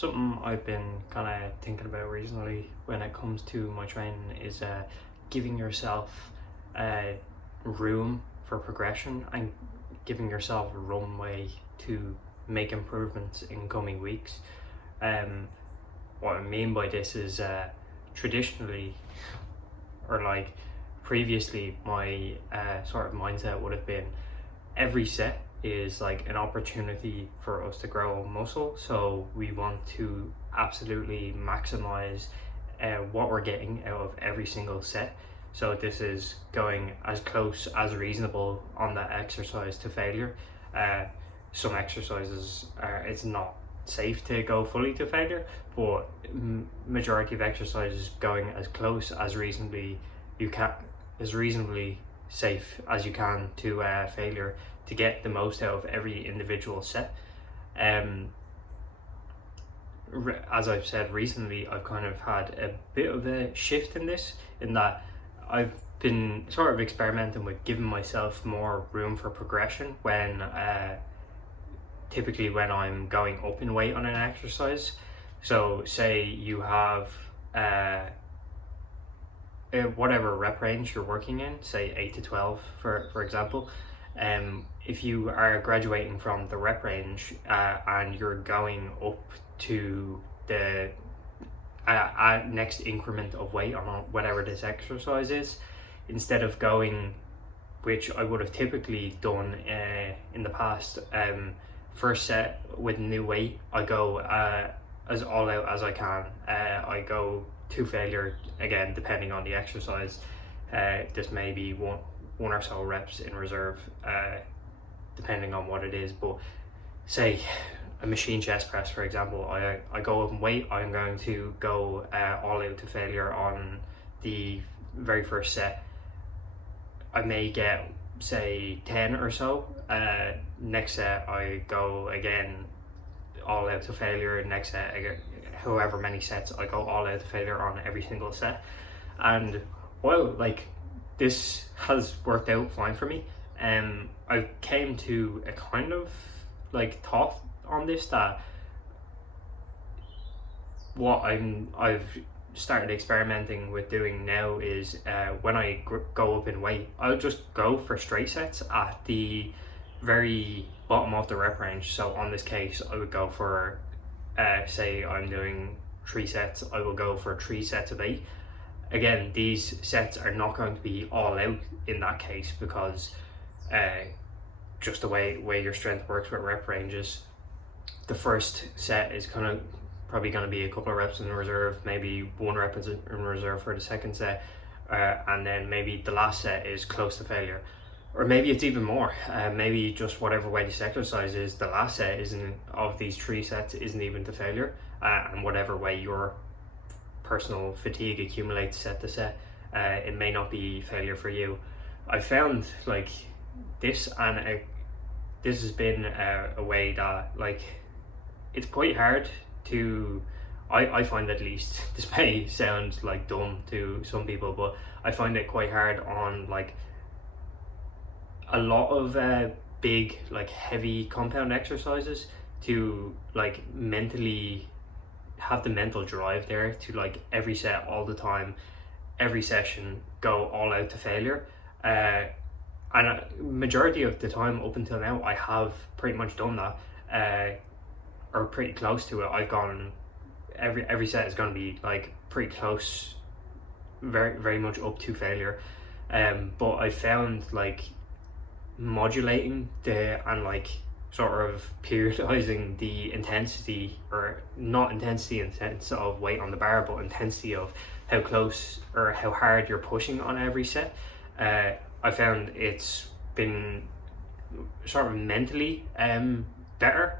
Something I've been kind of thinking about recently when it comes to my training is giving yourself uh, room for progression and giving yourself a runway to make improvements in coming weeks. Um, what I mean by this is traditionally, or like previously, my sort of mindset would have been every set is like an opportunity for us to grow muscle, so we want to absolutely maximize what we're getting out of every single set. So this is going as close as reasonable on that exercise to failure. Some exercises it's not safe to go fully to failure, but majority of exercises going as close as reasonably safe as you can to failure, to get the most out of every individual set. As I've said recently, I've kind of had a bit of a shift in this, in that I've been sort of experimenting with giving myself more room for progression when typically when I'm going up in weight on an exercise. So say you have whatever rep range you're working in, say 8 to 12 for example. If you are graduating from the rep range and you're going up to the next increment of weight on whatever this exercise is, instead of going, which I would have typically done in the past, first set with new weight, I go as all out as I can. I go to failure, again depending on the exercise. This may be one or so reps in reserve, depending on what it is. But say a machine chest press, for example, I go up in weight, I'm going to go all out to failure on the very first set. I may get say 10 or so. Next set I go again all out to failure. Next set I get however many sets, I go all out to failure on every single set. And while like this has worked out fine for me, I came to a kind of like thought on this, that what I've started experimenting with doing now is when I go up in weight, I'll just go for straight sets at the very bottom of the rep range. So on this case I would go for say I'm doing 3 sets, I will go for 3 sets of 8. Again, these sets are not going to be all out in that case, because just the way your strength works with rep ranges, the first set is probably going to be a couple of reps in reserve, maybe 1 rep in reserve for the second set, and then maybe the last set is close to failure. Or maybe it's even more. Maybe just whatever way this exercise is, the last set of these 3 sets isn't even to failure, and whatever way your personal fatigue accumulates set to set, it may not be failure for you. I found like this, and this has been a way that like it's quite hard to, I find at least, this may sound like dumb to some people, but I find it quite hard on like a lot of big like heavy compound exercises to like mentally have the mental drive there to like every set all the time, every session go all out to failure. And majority of the time up until now I have pretty much done that, or pretty close to it. I've gone every set is going to be like pretty close, very much up to failure. But I found like modulating and like sort of periodizing the intensity, or not intensity in the sense of weight on the bar, but intensity of how close or how hard you're pushing on every set. I found it's been sort of mentally better,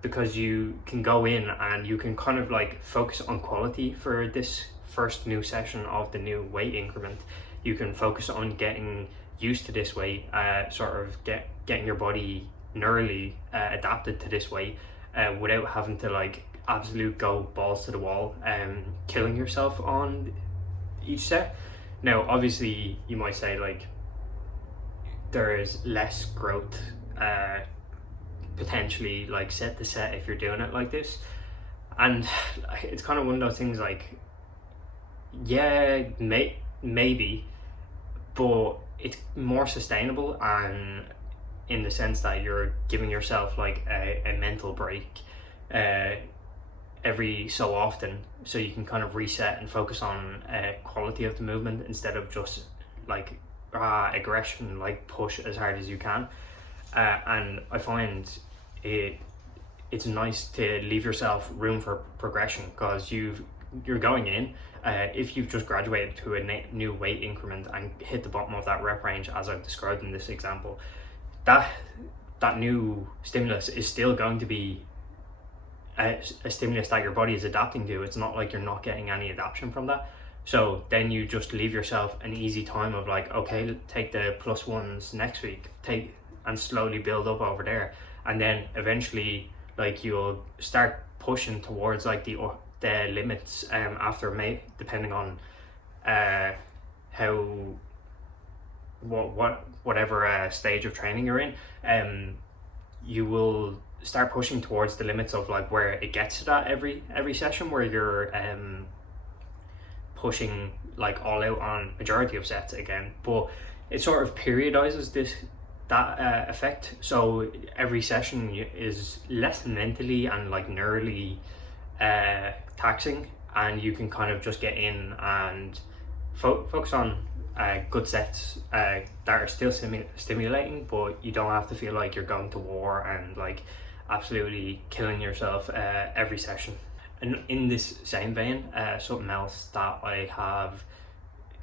because you can go in and you can kind of like focus on quality for this first new session of the new weight increment. You can focus on getting used to this weight, sort of getting your body neurally adapted to this weight, without having to like absolute go balls to the wall and killing yourself on each set. Now obviously you might say like there is less growth potentially like set the set if you're doing it like this. And it's kind of one of those things like, yeah, maybe, but it's more sustainable, and in the sense that you're giving yourself like a mental break every so often, so you can kind of reset and focus on quality of the movement instead of just like aggression, like push as hard as you can. And I find it's nice to leave yourself room for progression, because you're going in, if you've just graduated to a new weight increment and hit the bottom of that rep range as I've described in this example, that new stimulus is still going to be a stimulus that your body is adapting to. It's not like you're not getting any adaptation from that. So then you just leave yourself an easy time of like, okay, take the +1s next week, and slowly build up over there, and then eventually like you'll start pushing towards like the limits after depending on whatever stage of training you're in, you will start pushing towards the limits of like where it gets to that every session, where you're pushing like all out on majority of sets again. But it sort of periodizes that effect, so every session is less mentally and like neurally taxing, and you can kind of just get in and focus on good sets that are still stimulating, but you don't have to feel like you're going to war and like absolutely killing yourself every session. And in this same vein, something else that I have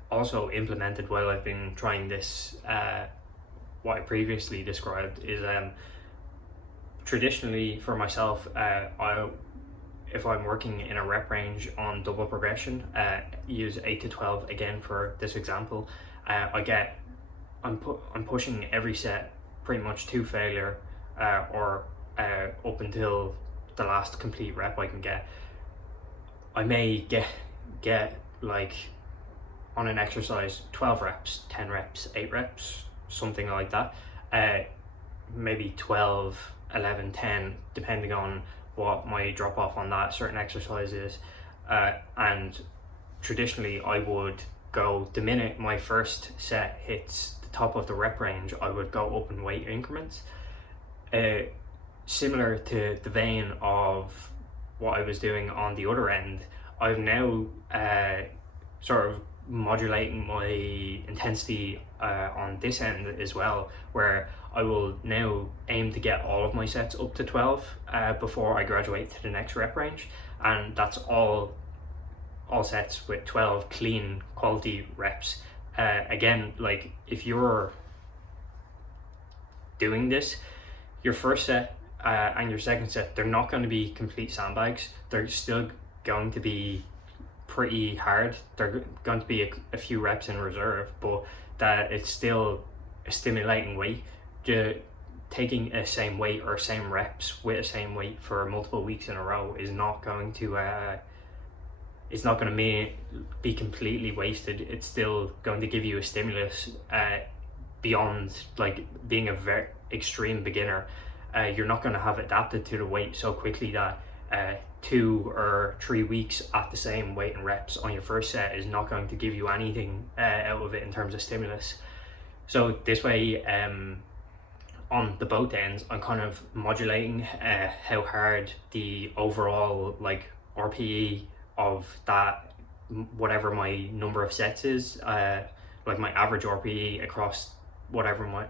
also implemented while I've been trying this, what I previously described, is traditionally for myself, if I'm working in a rep range on double progression, use 8 to 12 again for this example, I'm pushing every set pretty much to failure, or up until the last complete rep I can get. I may get like on an exercise 12 reps, 10 reps, 8 reps, something like that, maybe 12, 11, 10, depending on what my drop off on that certain exercise is. And traditionally I would go, the minute my first set hits the top of the rep range, I would go up in weight increments, similar to the vein of what I was doing on the other end. I've now sort of modulating my intensity on this end as well, where I will now aim to get all of my sets up to 12 before I graduate to the next rep range, and that's all sets with 12 clean quality reps. Again, like if you're doing this, your first set and your second set, they're not going to be complete sandbags. They're still going to be pretty hard. They're going to be a few reps in reserve, but that it's still a stimulating weight. Taking a same weight or same reps with a same weight for multiple weeks in a row is not going to it's not going to be completely wasted. It's still going to give you a stimulus beyond like being a very extreme beginner. You're not going to have adapted to the weight so quickly that 2 or 3 weeks at the same weight and reps on your first set is not going to give you anything out of it in terms of stimulus. So this way, on the both ends, I'm kind of modulating how hard the overall like RPE of that, whatever my number of sets is, like my average RPE across whatever my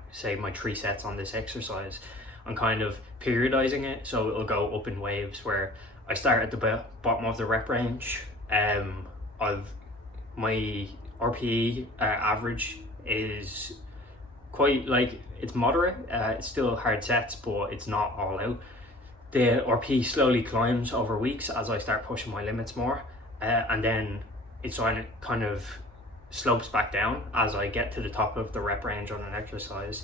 3 sets on this exercise. I'm kind of periodizing it, so it'll go up in waves, where I start at the bottom of the rep range. My RPE average is quite like, it's moderate. It's still hard sets, but it's not all out. The RPE slowly climbs over weeks as I start pushing my limits more, and then it's kind of slopes back down as I get to the top of the rep range on an exercise.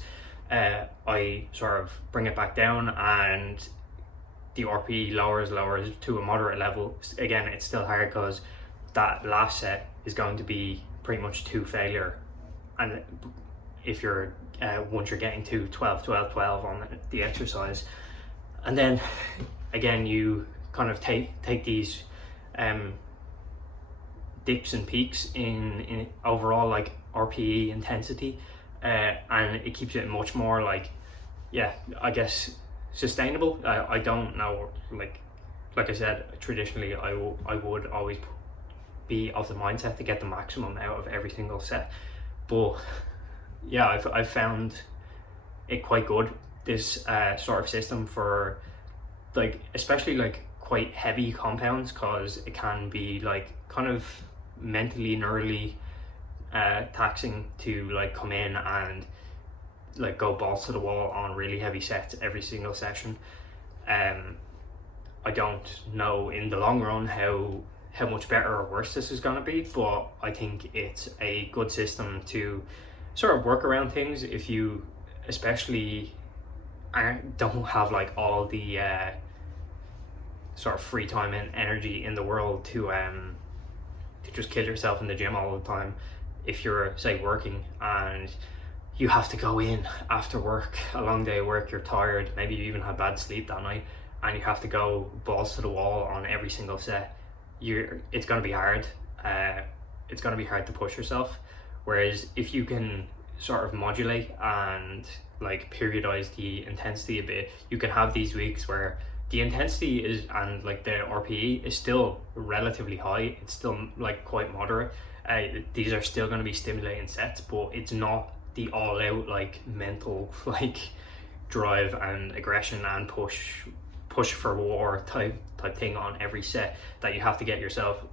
I sort of bring it back down, and the RPE lowers to a moderate level. Again, it's still hard because that last set is going to be pretty much to failure, and if you're once you're getting to 12 on the exercise, And then again, you kind of take these dips and peaks in overall like RPE intensity, and it keeps it much more like, yeah, I guess sustainable. I don't know, like I said, traditionally I would always be of the mindset to get the maximum out of every single set, but yeah, I've found it quite good, this sort of system, for like especially like quite heavy compounds, because it can be like kind of mentally and early taxing to like come in and like go balls to the wall on really heavy sets every single session. I don't know in the long run how much better or worse this is going to be, but I think it's a good system to sort of work around things if you especially don't have like all the sort of free time and energy in the world to just kill yourself in the gym all the time. If you're, say, working and you have to go in after work, a long day of work, you're tired, maybe you even had bad sleep that night, and you have to go balls to the wall on every single set, it's going to be hard. It's going to be hard to push yourself. Whereas if you can sort of modulate and like periodize the intensity a bit, you can have these weeks where the intensity is, and like the RPE is still relatively high, it's still like quite moderate. These are still going to be stimulating sets, but it's not the all out like mental like drive and aggression and push for war type thing on every set that you have to get yourself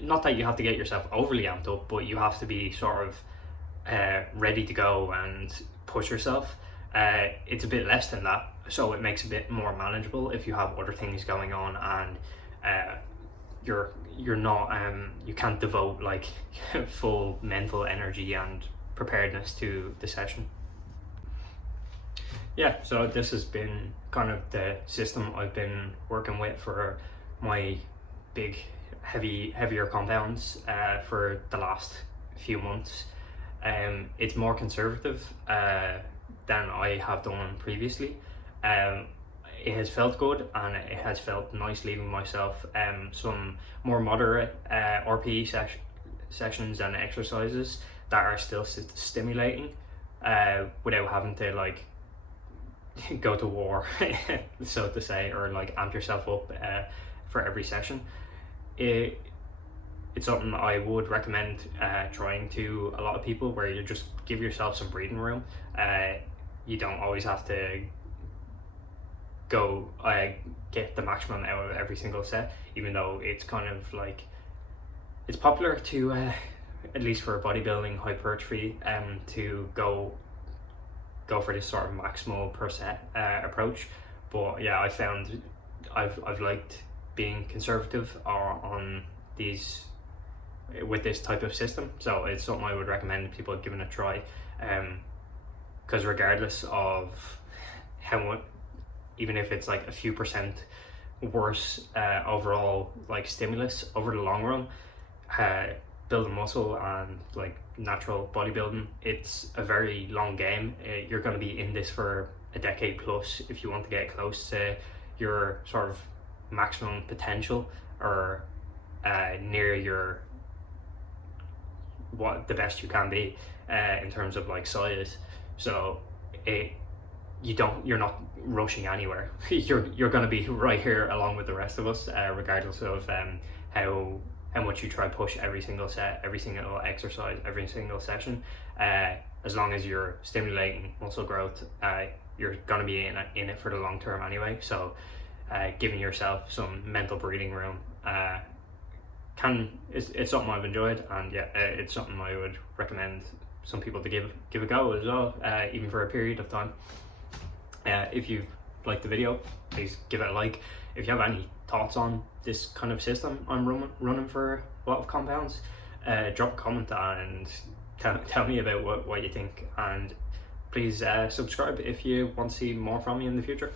not that you have to get yourself overly amped up, but you have to be sort of ready to go and push yourself. It's a bit less than that, so it makes it a bit more manageable if you have other things going on, and you're not you can't devote like full mental energy and preparedness to the session. Yeah, so this has been kind of the system I've been working with for my big heavier compounds for the last few months. It's more conservative than I have done previously. It has felt good, and it has felt nice leaving myself some more moderate RPE sessions and exercises that are still stimulating without having to like go to war so to say, or like amp yourself up for every session. It's something I would recommend trying to a lot of people, where you just give yourself some breathing room. You don't always have to go get the maximum out of every single set, even though it's kind of like, it's popular to at least for bodybuilding hypertrophy to go for this sort of maximal per set approach. But yeah, I found I've liked being conservative on these with this type of system, so it's something I would recommend people giving a try, because regardless of how much, even if it's like a few percent worse overall like stimulus, over the long run, building muscle and like natural bodybuilding, it's a very long game. You're going to be in this for a decade plus if you want to get close to your sort of maximum potential, or near your what the best you can be in terms of like size. So you're not rushing anywhere. you're going to be right here along with the rest of us, regardless of how much you try to push every single set, every single exercise, every single session. As long as you're stimulating muscle growth, you're going to be in it for the long term anyway. So giving yourself some mental breathing room it's something I've enjoyed, and yeah, it's something I would recommend some people to give a go as well, even for a period of time. If you've liked the video, please give it a like. If you have any thoughts on this kind of system I'm running for a lot of compounds, drop a comment and tell me about what you think, and please subscribe if you want to see more from me in the future.